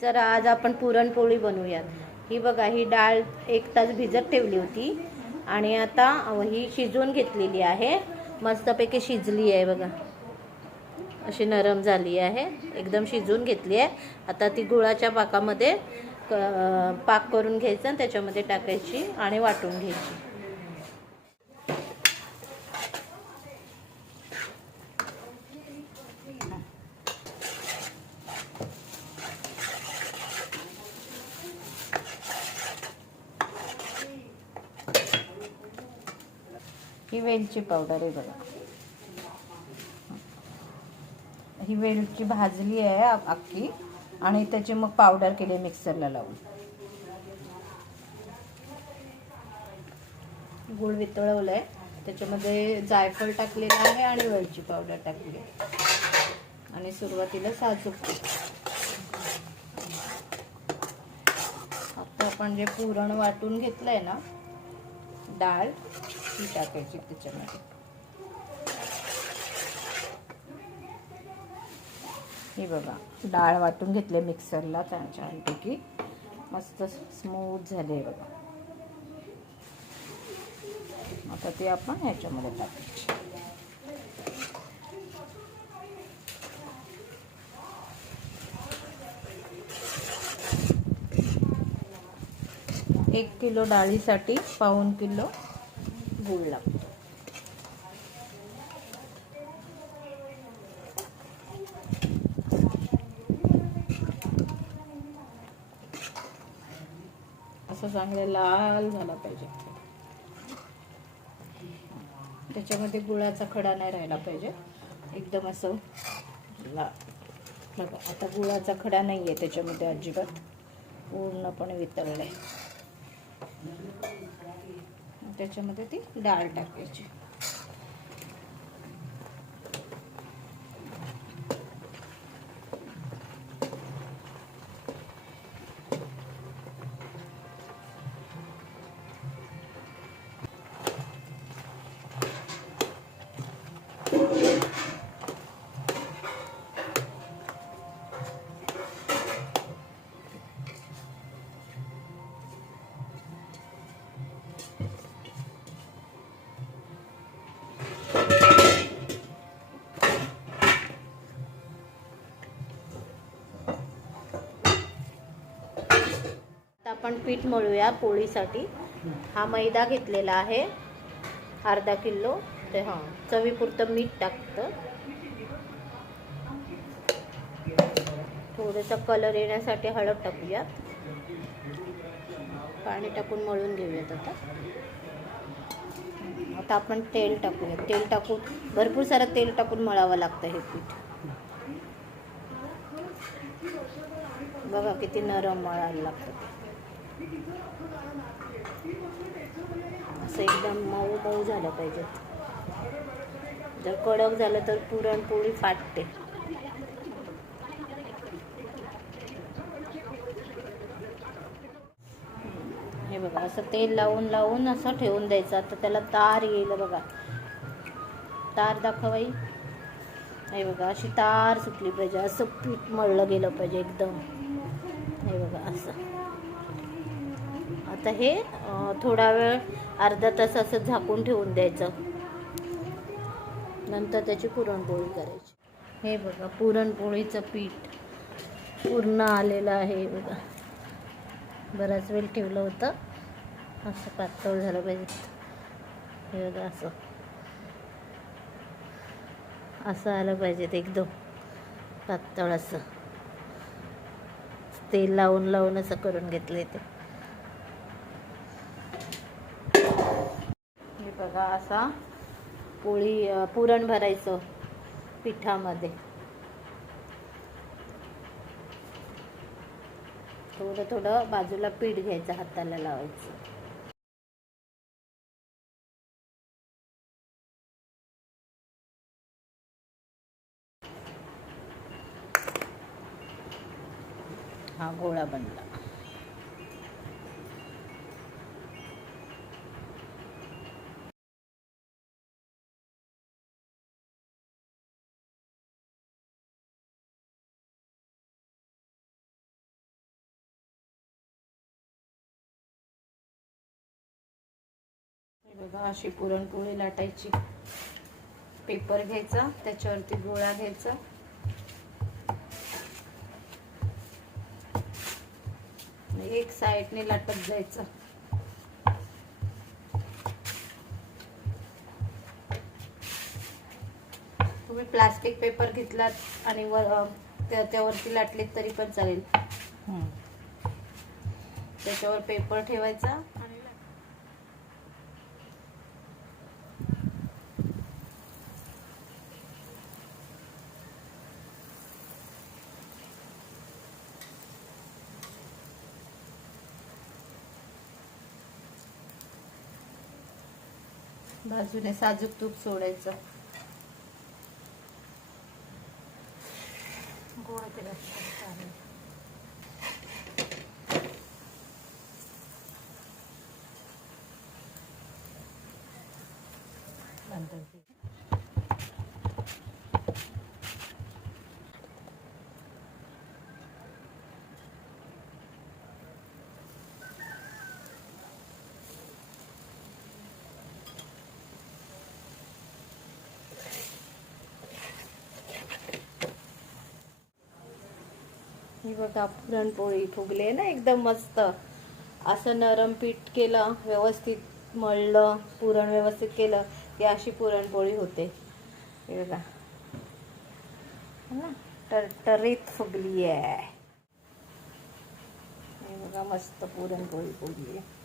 तर आज आपण पुरणपोळी बनवूयात। ही बघा, ही डाळ 1 तास भिजत ठेवली होती आणि आता ही शिजवून घेतलेली आहे। मस्तपैकी शिजली आहे बघा, अशी नरम झाली आहे, एकदम शिजवून घेतली आहे। आता ती गुळाच्या पाकामध्ये पाक करून घ्यायचा आणि त्याच्यामध्ये टाकायची आणि वाटून घ्यायची। ही वेलची पावडर आहे बघा, ही वेलची भाजली आहे अख्खी आणि त्याची मग पावडर केली मिक्सरला लावून। गुळ वितळवलंय, त्याच्यामध्ये जायफळ टाकलेलं आहे आणि वेलची पावडर टाकली आणि सुरुवातीला साजूक। आता आपण जे पुरण वाटून घेतलंय ना, डाळ ती टाकायची त्याच्यामध्ये। हे बघा, डाळ वाटून घेतले मिक्सरला, छानपैकी मस्त स्मूथ झाले बघा। आता ते आपण ह्याच्यामध्ये टाकायची। 1 किलो डाळीसाठी 1/2 किलो गूळ लागतो। असं चांगलं लाल झाला पाहिजे, त्याच्यामध्ये गुळाचा खडा नाही राहिला पाहिजे, एकदम असं बघा। आता गुळाचा खडा नाही आहे त्याच्यामध्ये अजिबात, पूर्णपणे वितळलंय। त्याच्यामध्ये ती डाळ टाकायची। आपण पीठ मळूया पोळीसाठी। हा मैदा घेतलेला आहे अर्धा किलो, ते चवीपुरतं मीठ टाकतं, थोडासा कलर येण्यासाठी हळद टाकूया, पाणी टाकून मळून घेऊयात। आता आपण तेल टाकूया, तेल टाकून भरपूर सारं तेल टाकून मळावं लागतं हे पीठ। बघा किती नरम मळायला लागतं, असं एकदम मऊ मऊ झालं पाहिजे। जर कडक झालं तर पुरणपोळी फाटते। हे बघा, असं तेल लावून लावून असं ठेवून द्यायचं। आता त्याला तार येईल बघा, तार दाखवाई। हे बघा, अशी तार सुटली पाहिजे, असं पीठ मळलं गेलं पाहिजे एकदम। हे बघा असं। आता हे थोडा वेळ, अर्धा तास असं झाकून ठेवून द्यायचं, नंतर त्याची पुरणपोळी करायची। हे बघा, पुरणपोळीचं पीठ पूर्ण आलेलं आहे बघा। बराच वेळ ठेवलं होतं, असं पातळ झालं पाहिजे। हे बघा, असं असं आलं पाहिजे, एकदम पातळ असं। तेल लावून लावून असं करून घेतले ते। हे बघा, असा पुरण भरायचं पिठामध्ये। थोडं थोडं बाजूला पीठ घ्यायचं, हाताला लावायचं। हा गोळा बनला। बघा अशी पुरणपोळी लाटायची. पेपर घ्यायचा, त्याच्यावरती गोळा घ्यायचा, एक साईडने लाटत जायचं. तुम्ही प्लास्टिक पेपर घेतलात आणि त्यावरती लाटलेत तरी पण चालेल. त्याच्यावर पेपर ठेवायचा आणि बाजूने साजूक तूप सोडायचं. गोळ केलं चालेल. ही बघा पुरणपोळी फुगले ना एकदम मस्त. असं नरम पीठ केलं, व्यवस्थित मळलं, पुरण व्यवस्थित केलं की अशी पुरणपोळी होते. हे बघा ना, टरटरीत फुगली आहे. हे बघा मस्त पुरणपोळी फुगली आहे.